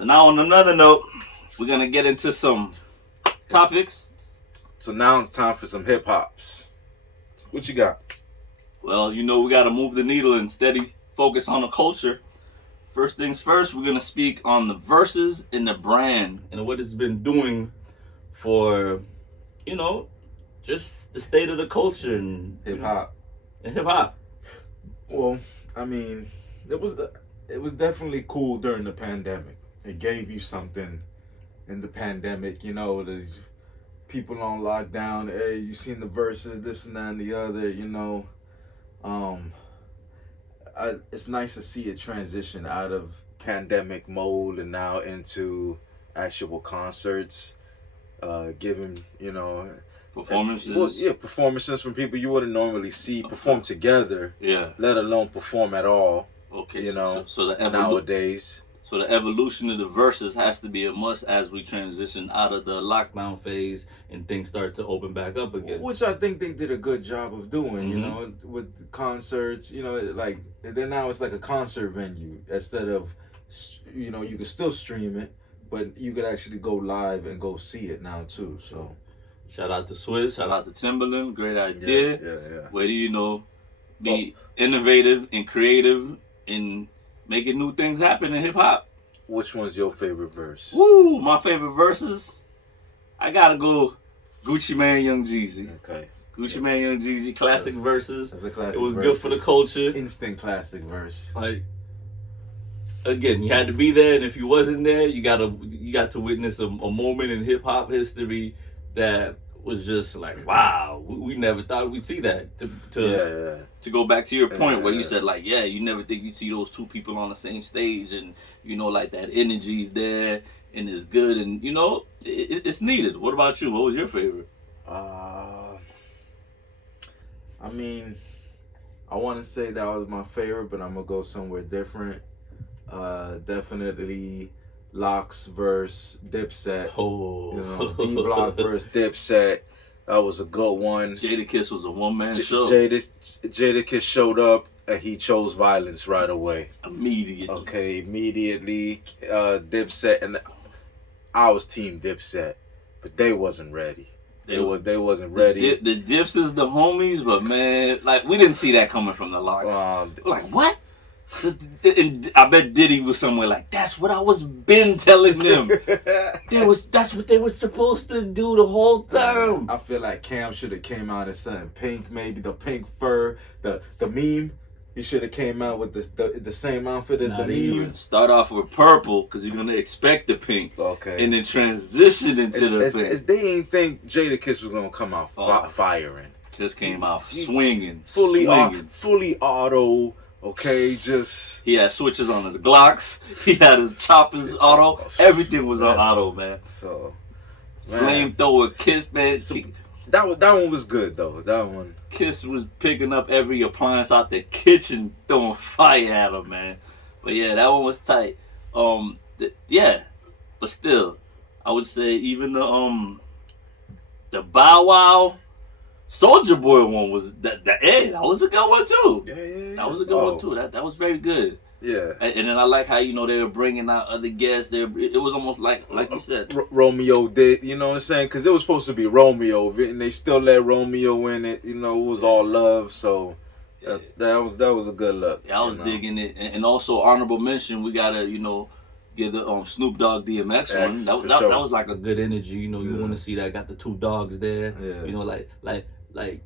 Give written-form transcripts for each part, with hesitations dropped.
So now on another note, we're gonna get into some topics. So now it's time for some hip hops. What you got? Well, you know we gotta move the needle and steady focus on the culture. First things first, we're gonna speak on the verses and the brand and what it's been doing for, you know, just the state of the culture and Hip hop. And hip hop. Well, I mean, it was definitely cool during the pandemic. It gave you something in the pandemic, you know, the people on lockdown. Hey, you seen the verses, this and that and the other, you know. It's nice to see it transition out of pandemic mode and now into actual concerts, giving, you know, Performances. Performances from people you wouldn't normally see perform together. Yeah. Let alone perform at all. Okay. You know, so the nowadays. So the evolution of the verses has to be a must as we transition out of the lockdown phase and things start to open back up again. Which I think they did a good job of doing, you know, with the concerts, you know, like, then now it's like a concert venue instead of, you know, you can still stream it, but you could actually go live and go see it now too, so. Shout out to Swiss, shout out to Timberland, great idea. Yeah. Way to, you know, be innovative and creative and making new things happen in hip hop. Which one's your favorite verse? Woo! My favorite verses, I gotta go Gucci Mane, Young Jeezy. Okay. Gucci Mane, Young Jeezy, classic verses. That's a classic. It was good for the culture. Instant classic verse. Like, again, you had to be there, and if you wasn't there, you got to witness a moment in hip hop history that was just like, wow, we never thought we'd see that. To go back to your point where you said, like, yeah, you never think you see those two people on the same stage, and you know, like, that energy's there and it's good, and you know, it's needed. What about you? What was your favorite? I mean, I want to say that was my favorite, but I'm gonna go somewhere different. Definitely Locks verse Dipset. Oh, you know, D-Block verse Dipset. That was a good one. Jadakiss was a one-man show. Jadakiss showed up and he chose violence right away. Immediately. Dipset, and I was team Dipset, but they wasn't ready. They wasn't ready. The Dips is the homies, but man, like, we didn't see that coming from the Locks. Like, what? And I bet Diddy was somewhere like, that's what I was been telling them. That's what they were supposed to do the whole time. I feel like Cam should have came out in something pink, maybe the pink fur, the meme. He should have came out with the same outfit as the meme. Start off with purple because you're gonna expect the pink. Okay. And then transition into the pink. They didn't think Jadakiss was gonna come out firing. Kiss came out swinging, fully auto. Okay, just... He had switches on his Glocks. He had his choppers auto. Everything was on auto, man. So, Flamethrower, Kiss, man. So, that one was good, though. That one. Kiss was picking up every appliance out the kitchen, throwing fire at him, man. But yeah, that one was tight. But still, I would say even the Bow Wow Soldier Boy one was that was a good one too. Yeah. That was a good one too. That was very good. Yeah. And then I like how, you know, they were bringing out other guests. It was almost like you said. Romeo did, you know what I'm saying? Because it was supposed to be Romeo, and they still let Romeo in it. You know, it was all love. So that was a good look. Yeah, I was digging it. And also honorable mention, we gotta, you know, give the Snoop Dogg DMX one. That was like a good energy. You know, you want to see that. Got the two dogs there. Yeah. You know, like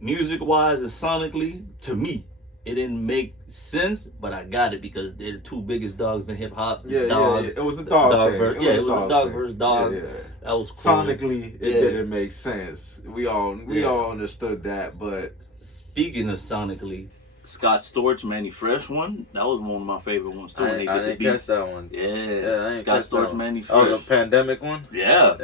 music wise and sonically, to me, it didn't make sense, but I got it because they're the two biggest dogs in hip hop. Dogs. It was a dog thing. It was a dog versus dog. Yeah. That was cool. Sonically, it didn't make sense. We all understood that, but speaking of sonically, Scott Storch, Manny Fresh one. That was one of my favorite ones too. I didn't catch that one. Yeah, Scott Storch, Manny Fresh. That was a pandemic one. Yeah.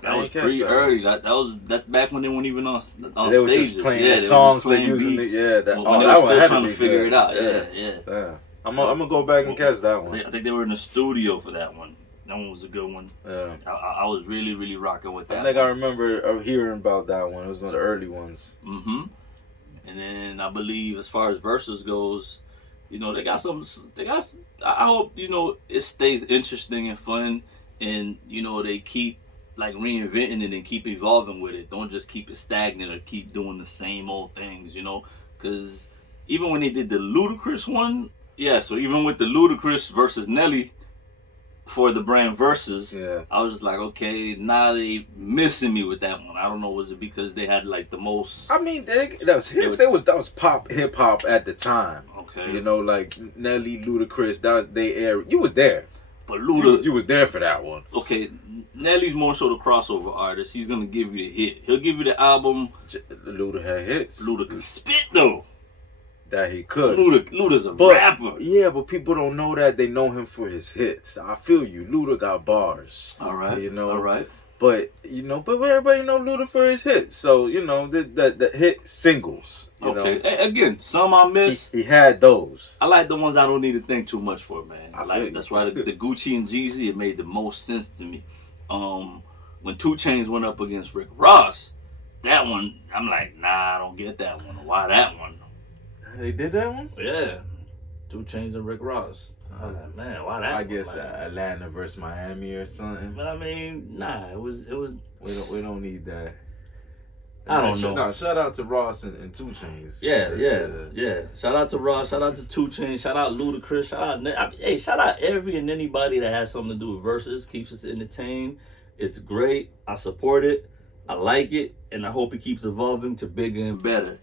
That was pretty early. That's back when they weren't even on they were stages. Just playing the songs. They using it. Yeah, when they were still trying to figure it out. Yeah. I'm gonna go back and catch that one. I think they were in the studio for that one. That one was a good one. Yeah. I was really, really rocking with that. I think I remember hearing about that one. It was one of the early ones. Mm-hmm. And then I believe as far as verses goes, You know, they got some. They got. I hope it stays interesting and fun, and they keep like reinventing it and keep evolving with it. Don't just keep it stagnant or keep doing the same old things. Because even when they did the Ludacris one, yeah. So even with the Ludacris versus Nelly for the brand Versus, Yeah. I was just like, okay, now they missing me with that one. I don't know, was it because they had like the most? I mean, that was pop hip hop at the time. Okay. Like Nelly, Ludacris, that was they era. You was there. But Luda, you was there for that one. Okay, Nelly's more so the crossover artist. He's gonna give you the hit. He'll give you the album. Luda had hits. Luda can spit though. That he could. Luda's a rapper. Yeah, but people don't know that. They know him for his hits. I feel you. Luda got bars. All right. All right. But everybody know Luda for his hits. So the hit singles. Okay. Again, some I miss. He had those. I like the ones I don't need to think too much for, man. That's why the Gucci and Jeezy, it made the most sense to me. When 2 Chainz went up against Rick Ross, that one I'm like, nah, I don't get that one. Why that one? They did that one? Yeah. 2 Chainz and Rick Ross. I was like, man, why that? I guess Atlanta versus Miami or something. But I mean, nah, it was. We don't need that. I don't know. No, shout out to Ross and 2 Chainz. Yeah. Shout out to Ross. Shout out to 2 Chainz. Shout out Ludacris. Shout out every and anybody that has something to do with Versus. Keeps us entertained. It's great. I support it. I like it, and I hope it keeps evolving to bigger and better.